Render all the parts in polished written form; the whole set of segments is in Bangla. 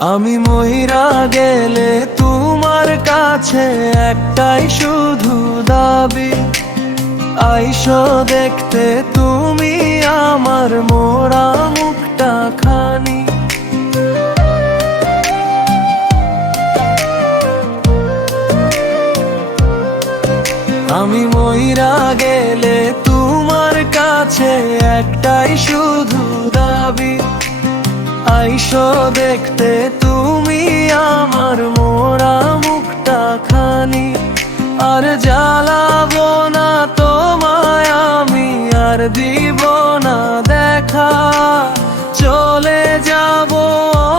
আমি মইরা গেলে তোমার কাছে একটাই শুধু দাবি, আইসো দেখতে তুমি আমার মোরা মুখটা খানি। আমি মইরা গেলে তোমার কাছে একটাই শুধু দাবি, আইসো দেখতে তুমি আমার মোরা মুখটা খানি। আর জ্বালাবো না তোমায় আমি, আর দিব না দেখা, চলে যাব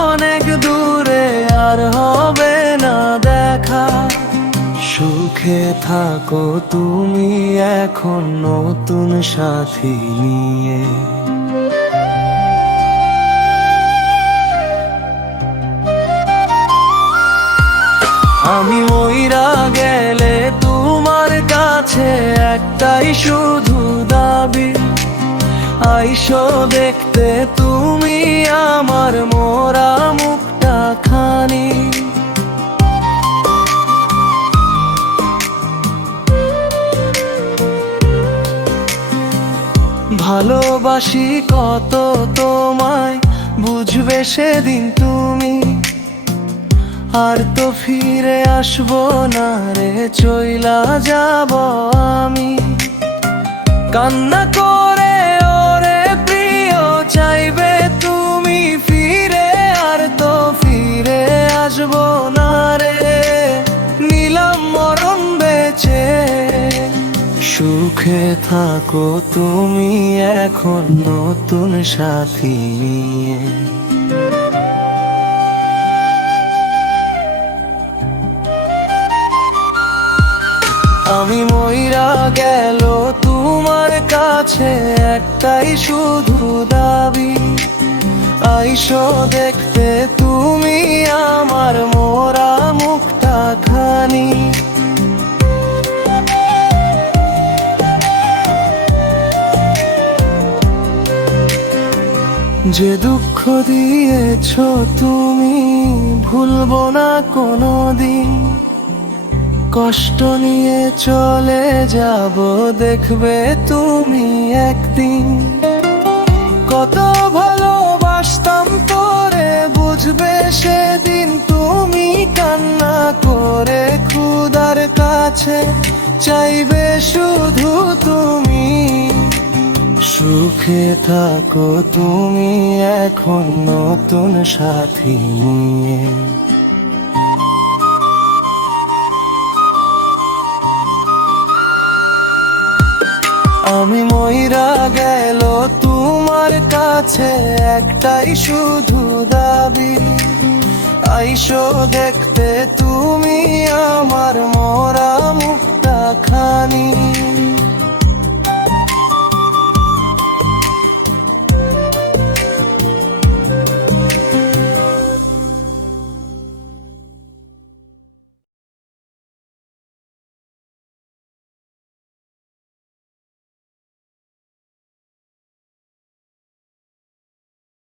অনেক দূরে, আর হবে না দেখা। সুখে থাকো তুমি এখন নতুন সাথী নিয়ে। আমি মইরা গেলে তোমার কাছে একটাই শুধু দাবি, আইসো দেখতে তুমি আমার মোরা মুখটা খানি। ভালোবাসি কত তোমায় বুঝবে সেদিন তুমি, আর তো ফিরে আসবো না রে, চইলা যাব আমি। কান্না করে ওরে প্রিয় চাইবে তুমি ফিরে, আর তো ফিরে আসবো না রে, নিলাম মরণ বেঁচে। সুখে থাকো তুমি এখন নতুন সাথী নিয়ে। আমি মইরা গেল তোমার কাছে একটাই শুধু দাবি, আইসো দেখতে তুমি আমার মোরা মুখটা খানি। যে দুঃখ দিয়েছ তুমি ভুলবো না কোনোদিন, কষ্ট নিয়ে চলে যাব দেখবে তুমি একদিন। কত ভালোবাসতাম তোরে বুঝবে সেদিন তুমি, কান্না করে খুদার কাছে চাইবে শুধু তুমি। সুখে থাকো তুমি এখন নতুন সাথী নিয়ে। আমি মইরা গেল তোমার কাছে একটাই শুধু দাবি, আইসো দেখতে তুমি আমার মোরা মুখটা খানি।